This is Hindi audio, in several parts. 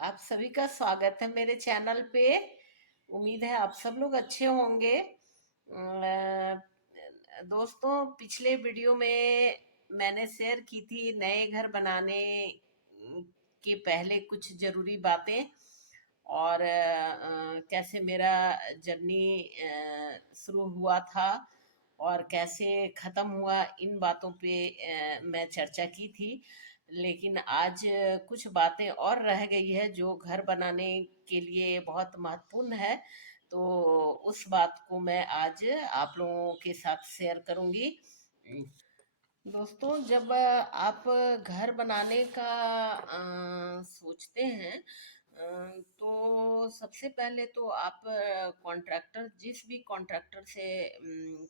आप सभी का स्वागत है मेरे चैनल पे। उम्मीद है आप सब लोग अच्छे होंगे। दोस्तों, पिछले वीडियो में मैंने शेयर की थी नए घर बनाने के पहले कुछ जरूरी बातें, और कैसे मेरा जर्नी शुरू हुआ था और कैसे ख़त्म हुआ, इन बातों पे मैं चर्चा की थी। लेकिन आज कुछ बातें और रह गई है जो घर बनाने के लिए बहुत महत्वपूर्ण है। तो उस बात को मैं आज आप लोगों के साथ शेयर करूंगी। दोस्तों, जब आप घर बनाने का सोचते हैं, तो सबसे पहले तो आप कॉन्ट्रैक्टर, जिस भी कॉन्ट्रैक्टर से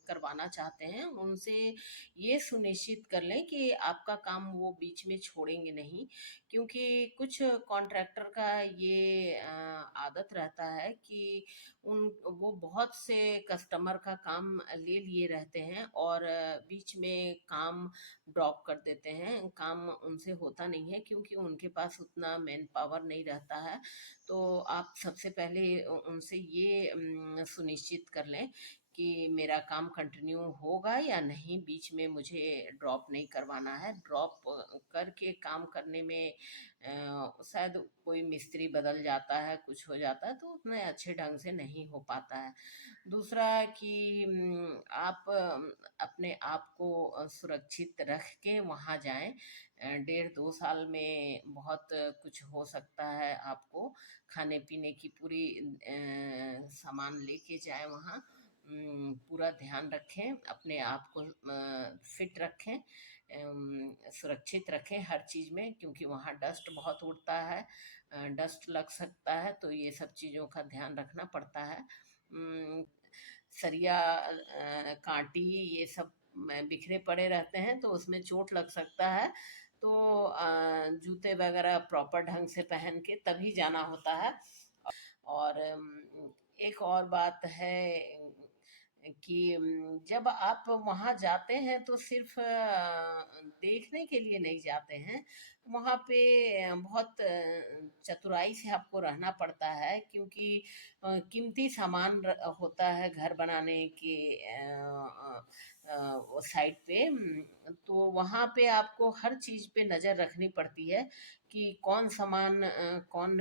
करवाना चाहते हैं, उनसे ये सुनिश्चित कर लें कि आपका काम वो बीच में छोड़ेंगे नहीं। क्योंकि कुछ कॉन्ट्रैक्टर का ये आदत रहता है कि उन वो बहुत से कस्टमर का काम ले लिए रहते हैं और बीच में काम ड्रॉप कर देते हैं। काम उनसे होता नहीं है क्योंकि उनके पास उतना मैन पावर नहीं रहता है। तो आप सबसे पहले उनसे ये सुनिश्चित कर लें कि मेरा काम कंटिन्यू होगा या नहीं, बीच में मुझे ड्रॉप नहीं करवाना है। ड्रॉप करके काम करने में शायद कोई मिस्त्री बदल जाता है, कुछ हो जाता है, तो उतने अच्छे ढंग से नहीं हो पाता है। दूसरा कि आप अपने आप को सुरक्षित रख के वहाँ जाएं। 1.5-2 साल में बहुत कुछ हो सकता है। आपको खाने पीने की पूरी सामान लेके जाएं वहाँ। पूरा ध्यान रखें, अपने आप को फिट रखें, सुरक्षित रखें हर चीज़ में, क्योंकि वहाँ डस्ट बहुत उड़ता है। डस्ट लग सकता है, तो ये सब चीज़ों का ध्यान रखना पड़ता है। सरिया, कांटी, ये सब बिखरे पड़े रहते हैं, तो उसमें चोट लग सकता है। तो जूते वगैरह प्रॉपर ढंग से पहन के तभी जाना होता है। और एक और बात है कि जब आप वहाँ जाते हैं तो सिर्फ देखने के लिए नहीं जाते हैं। वहाँ पे बहुत चतुराई से आपको रहना पड़ता है, क्योंकि कीमती सामान होता है घर बनाने के साइट पे। तो वहाँ पे आपको हर चीज़ पे नज़र रखनी पड़ती है कि कौन सामान कौन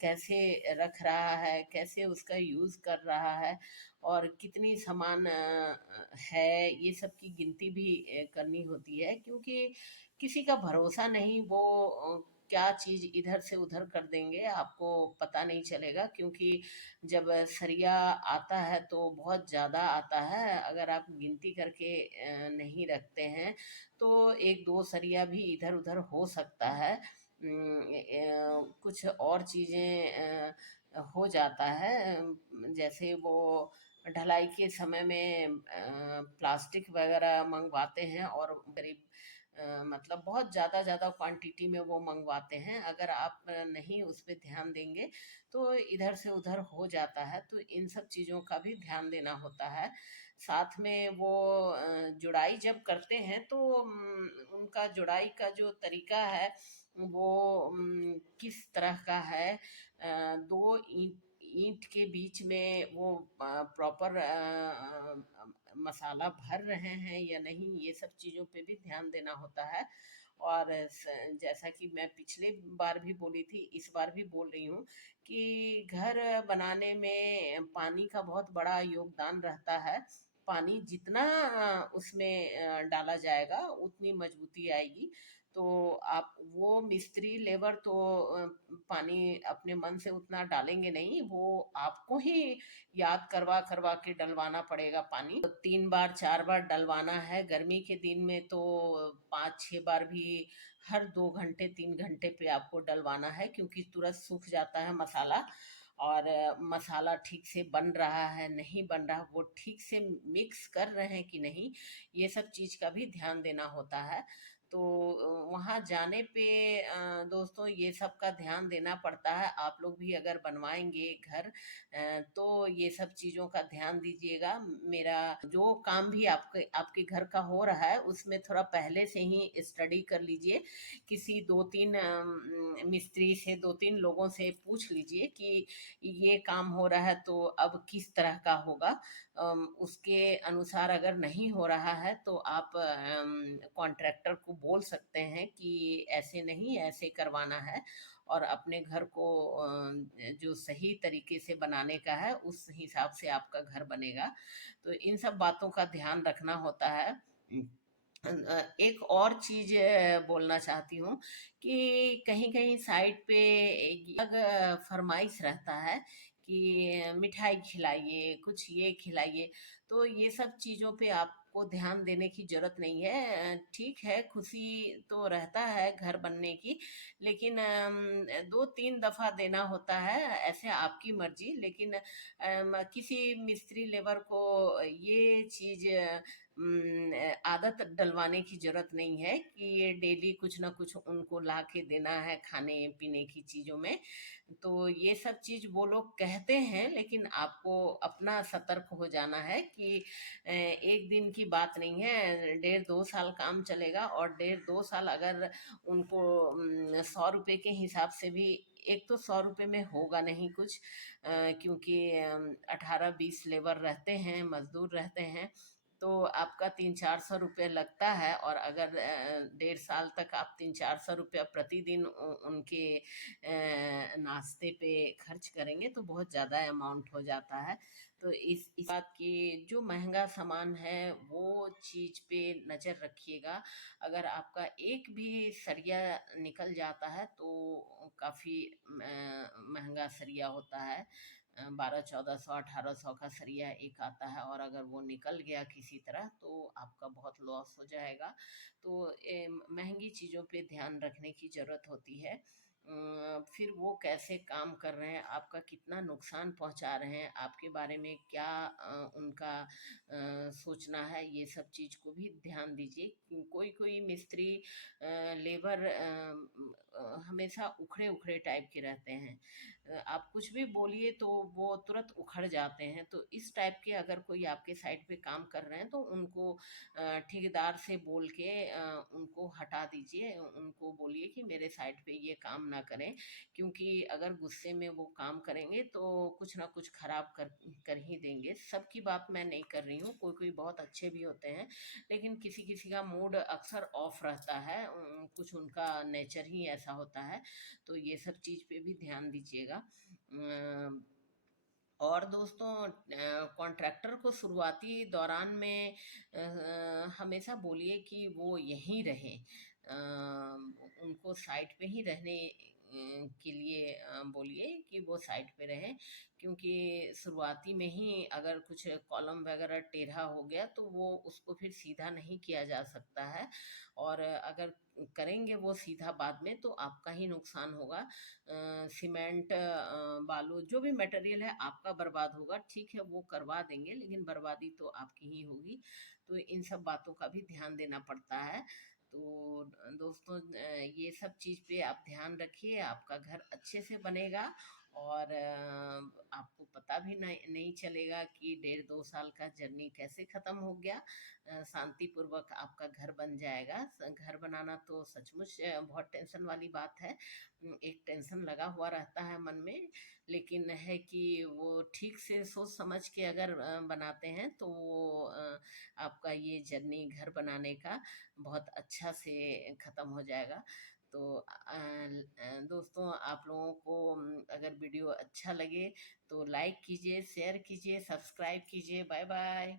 कैसे रख रहा है, कैसे उसका यूज़ कर रहा है, और कितनी सामान है, ये सब की गिनती भी करनी होती है। क्योंकि किसी का भरोसा नहीं, वो क्या चीज़ इधर से उधर कर देंगे, आपको पता नहीं चलेगा। क्योंकि जब सरिया आता है तो बहुत ज़्यादा आता है। अगर आप गिनती करके नहीं रखते हैं तो 1-2 सरिया भी इधर उधर हो सकता है। कुछ और चीज़ें हो जाता है। जैसे वो ढलाई के समय में प्लास्टिक वगैरह मंगवाते हैं, और करीब मतलब बहुत ज़्यादा ज़्यादा क्वांटिटी में वो मंगवाते हैं। अगर आप नहीं उस पे ध्यान देंगे तो इधर से उधर हो जाता है। तो इन सब चीज़ों का भी ध्यान देना होता है। साथ में वो जुड़ाई जब करते हैं तो उनका जुड़ाई का जो तरीका है वो किस तरह का है। दो ईंट ईंट के बीच में वो प्रॉपर मसाला भर रहे हैं या नहीं, ये सब चीज़ों पे भी ध्यान देना होता है। और जैसा कि मैं पिछले बार भी बोली थी, इस बार भी बोल रही हूँ कि घर बनाने में पानी का बहुत बड़ा योगदान रहता है। पानी जितना उसमें डाला जाएगा उतनी मजबूती आएगी। तो आप वो मिस्त्री लेबर तो पानी अपने मन से उतना डालेंगे नहीं, वो आपको ही याद करवा करवा के डलवाना पड़ेगा। पानी 3 बार 4 बार डलवाना है। गर्मी के दिन में तो 5-6 बार भी हर 2 घंटे 3 घंटे पे आपको डलवाना है, क्योंकि तुरंत सूख जाता है मसाला। और मसाला ठीक से बन रहा है नहीं बन रहा, वो ठीक से मिक्स कर रहे हैं कि नहीं, ये सब चीज़ का भी ध्यान देना होता है। तो वहाँ जाने पे दोस्तों ये सब का ध्यान देना पड़ता है। आप लोग भी अगर बनवाएंगे घर तो ये सब चीज़ों का ध्यान दीजिएगा। मेरा जो काम भी आपके आपके घर का हो रहा है उसमें थोड़ा पहले से ही स्टडी कर लीजिए। किसी दो तीन मिस्त्री से, दो तीन लोगों से पूछ लीजिए कि ये काम हो रहा है तो अब किस तरह का होगा। उसके अनुसार अगर नहीं हो रहा है तो आप कॉन्ट्रैक्टर को बोल सकते हैं कि ऐसे नहीं, ऐसे करवाना है, और अपने घर को जो सही तरीके से बनाने का है उस हिसाब से आपका घर बनेगा। तो इन सब बातों का ध्यान रखना होता है। एक और चीज़ बोलना चाहती हूँ कि कहीं-कहीं साइट पे एक अलग फरमाइश रहता है कि मिठाई खिलाइए, कुछ ये खिलाइए। तो ये सब चीज़ों पे आपको ध्यान देने की ज़रूरत नहीं है। ठीक है, खुशी तो रहता है घर बनने की, लेकिन 2-3 दफ़ा देना होता है, ऐसे आपकी मर्ज़ी। लेकिन किसी मिस्त्री लेबर को ये चीज़ आदत डलवाने की ज़रूरत नहीं है कि ये डेली कुछ ना कुछ उनको ला के देना है खाने पीने की चीज़ों में। तो ये सब चीज़ वो लोग कहते हैं, लेकिन आपको अपना सतर्क हो जाना है कि एक दिन की बात नहीं है, 1.5-2 साल काम चलेगा। और 1.5-2 साल अगर उनको 100 रुपये के हिसाब से भी, एक तो 100 रुपये में होगा नहीं कुछ, क्योंकि 18-20 लेबर रहते हैं, मजदूर रहते हैं, तो आपका 300-400 रुपये लगता है। और अगर 1.5 साल तक आप 300-400 रुपया प्रतिदिन उनके नाश्ते पे खर्च करेंगे तो बहुत ज़्यादा अमाउंट हो जाता है। तो इस बात की, जो महंगा सामान है वो चीज़ पे नज़र रखिएगा। अगर आपका एक भी सरिया निकल जाता है तो काफ़ी महंगा सरिया होता है। 1200-1400-1800 का सरिया एक आता है, और अगर वो निकल गया किसी तरह तो आपका बहुत लॉस हो जाएगा। तो महंगी चीज़ों पे ध्यान रखने की ज़रूरत होती है। फिर वो कैसे काम कर रहे हैं, आपका कितना नुकसान पहुंचा रहे हैं, आपके बारे में क्या उनका सोचना है, ये सब चीज़ को भी ध्यान दीजिए। कोई कोई मिस्त्री लेबर हमेशा उखड़े उखड़े टाइप के रहते हैं। आप कुछ भी बोलिए तो वो तुरंत उखड़ जाते हैं। तो इस टाइप के अगर कोई आपके साइड पे काम कर रहे हैं तो उनको ठेकेदार से बोल के उनको हटा दीजिए। उनको बोलिए कि मेरे साइड पे ये काम ना करें, क्योंकि अगर गुस्से में वो काम करेंगे तो कुछ ना कुछ खराब कर कर ही देंगे। सबकी बात मैं नहीं कर रही हूँ, कोई कोई बहुत अच्छे भी होते हैं, लेकिन किसी किसी का मूड अक्सर ऑफ रहता है। कुछ उनका नेचर ही ऐसा होता है। तो ये सब चीज़ पे भी ध्यान दीजिएगा। और दोस्तों, कॉन्ट्रैक्टर को शुरुआती दौरान में हमेशा बोलिए कि वो यहीं रहें। उनको साइट पे ही रहने के लिए बोलिए कि वो साइट पे रहें, क्योंकि शुरुआती में ही अगर कुछ कॉलम वगैरह टेढ़ा हो गया तो वो उसको फिर सीधा नहीं किया जा सकता है। और अगर करेंगे वो सीधा बाद में तो आपका ही नुकसान होगा। सीमेंट, बालू, जो भी मटेरियल है आपका बर्बाद होगा। ठीक है, वो करवा देंगे, लेकिन बर्बादी तो आपकी ही होगी। तो इन सब बातों का भी ध्यान देना पड़ता है। तो दोस्तों, ये सब चीज़ पे आप ध्यान रखिए, आपका घर अच्छे से बनेगा। और आपको पता भी नहीं चलेगा कि 1.5-2 साल का जर्नी कैसे ख़त्म हो गया। शांतिपूर्वक आपका घर बन जाएगा। घर बनाना तो सचमुच बहुत टेंशन वाली बात है। एक टेंशन लगा हुआ रहता है मन में, लेकिन है कि वो ठीक से सोच समझ के अगर बनाते हैं तो वो आपका ये जर्नी घर बनाने का बहुत अच्छा से ख़त्म हो जाएगा। तो दोस्तों, आप लोगों को अगर वीडियो अच्छा लगे तो लाइक कीजिए, शेयर कीजिए, सब्सक्राइब कीजिए। Bye bye.